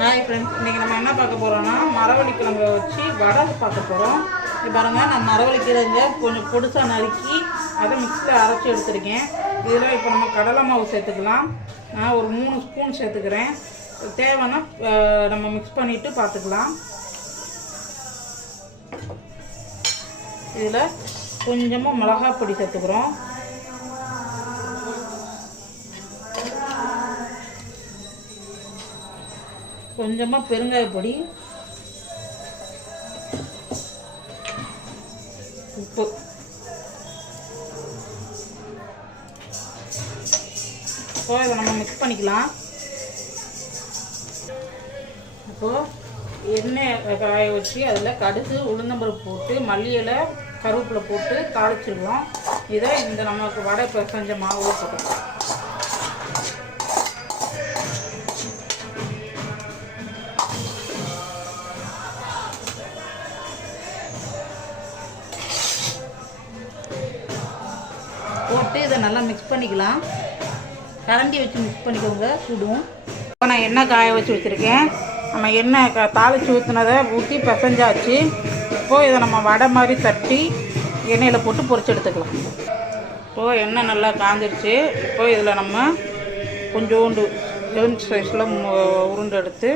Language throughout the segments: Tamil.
ஹாய் ஃப்ரெண்ட்ஸ், இன்றைக்கி நம்ம என்ன பார்க்க போகிறோம்னா மரவள்ளி கிழங்கை வச்சு வடை பார்க்க போகிறோம். இது பாருங்கள், நான் மரவள்ளி கிழங்கை கொஞ்சம் பொடிசாக நறுக்கி அதை மிக்ஸியில் அரைச்சி எடுத்துருக்கேன். இதில் இப்போ நம்ம கடலை மாவு சேர்த்துக்கலாம். நான் ஒரு 3 ஸ்பூன் சேர்த்துக்கிறேன். தேவைன்னா நம்ம மிக்ஸ் பண்ணிவிட்டு பார்த்துக்கலாம். இதில் கொஞ்சமாக மிளகாய் பொடி சேர்த்துக்கிறோம். கொஞ்சமாக பெருங்காய பொடி, உப்பு, இப்போ இதை நம்ம மிக்ஸ் பண்ணிக்கலாம். இப்போது எண்ணெய் காய வச்சு அதில் கடுகு, உளுந்தம்பருப்பு போட்டு மல்லி இலை, கருவேப்பிலை போட்டு தாளிச்சிடுவோம். இதை இந்த நமக்கு வடை பிசைஞ்ச மாவு போட்டுக்கலாம். போட்டு இதை நல்லா மிக்ஸ் பண்ணிக்கலாம். கரண்டி வச்சு மிக்ஸ் பண்ணிக்கோங்க, சுடும். இப்போ நான் எண்ணெய் காய வச்சு வச்சுருக்கேன். நம்ம எண்ணெய் தாளித்து ஊற்றுனதை ஊற்றி பிசைஞ்சாச்சு. இப்போது இதை நம்ம வடை மாதிரி தட்டி எண்ணெயில் போட்டு பொரிச்சு எடுத்துக்கலாம். இப்போது எண்ணெய் நல்லா காஞ்சிருச்சு. இப்போது இதில் நம்ம கொஞ்சோண்டு எலுமிச்சை சைஸில் உருண்டை எடுத்து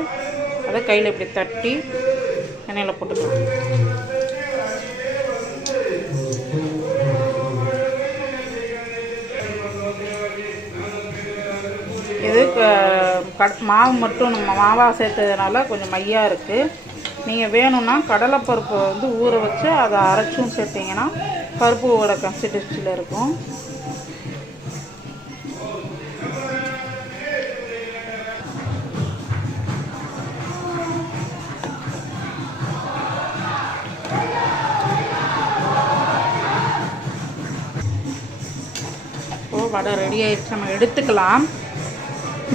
அதை கையில் இப்படி தட்டி எண்ணெயில் போட்டுக்கலாம். இது மாவு மட்டும் நம்ம மாவாக சேர்த்ததுனால கொஞ்சம் மையாக இருக்குது. நீங்கள் வேணும்னா கடலைப்பருப்பை ஊற வச்சு அதை அரைச்சும் சேர்த்திங்கன்னா பருப்போட கன்சிஸ்டன்சியில் இருக்கும். இப்போது வடை ரெடி ஆகிடுச்சு, நம்ம எடுத்துக்கலாம்.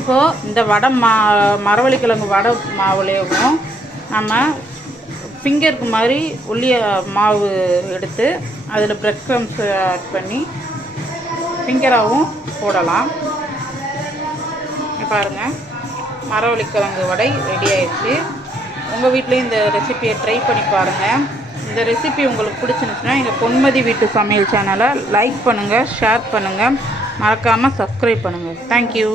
இப்போது இந்த வடை மரவள்ளி கிழங்கு வடை மாவுலேயும் நம்ம ஃபிங்கருக்கு மாதிரி ஒல்லிய மாவு எடுத்து அதில் பிரெட் க்ரம்ஸ் ஆட் பண்ணி ஃபிங்கராகவும் போடலாம். பாருங்கள், மரவள்ளி கிழங்கு வடை ரெடி ஆயிடுச்சு. உங்கள் வீட்லேயும் இந்த ரெசிபியை ட்ரை பண்ணி பாருங்கள். இந்த ரெசிபி உங்களுக்கு பிடிச்சிருந்துச்சுன்னா எங்கள் பொன்மதி வீட்டு சமையல் சேனலை லைக் பண்ணுங்கள், ஷேர் பண்ணுங்கள், மறக்காமல் சப்ஸ்கிரைப் பண்ணுங்கள். தேங்க்யூ.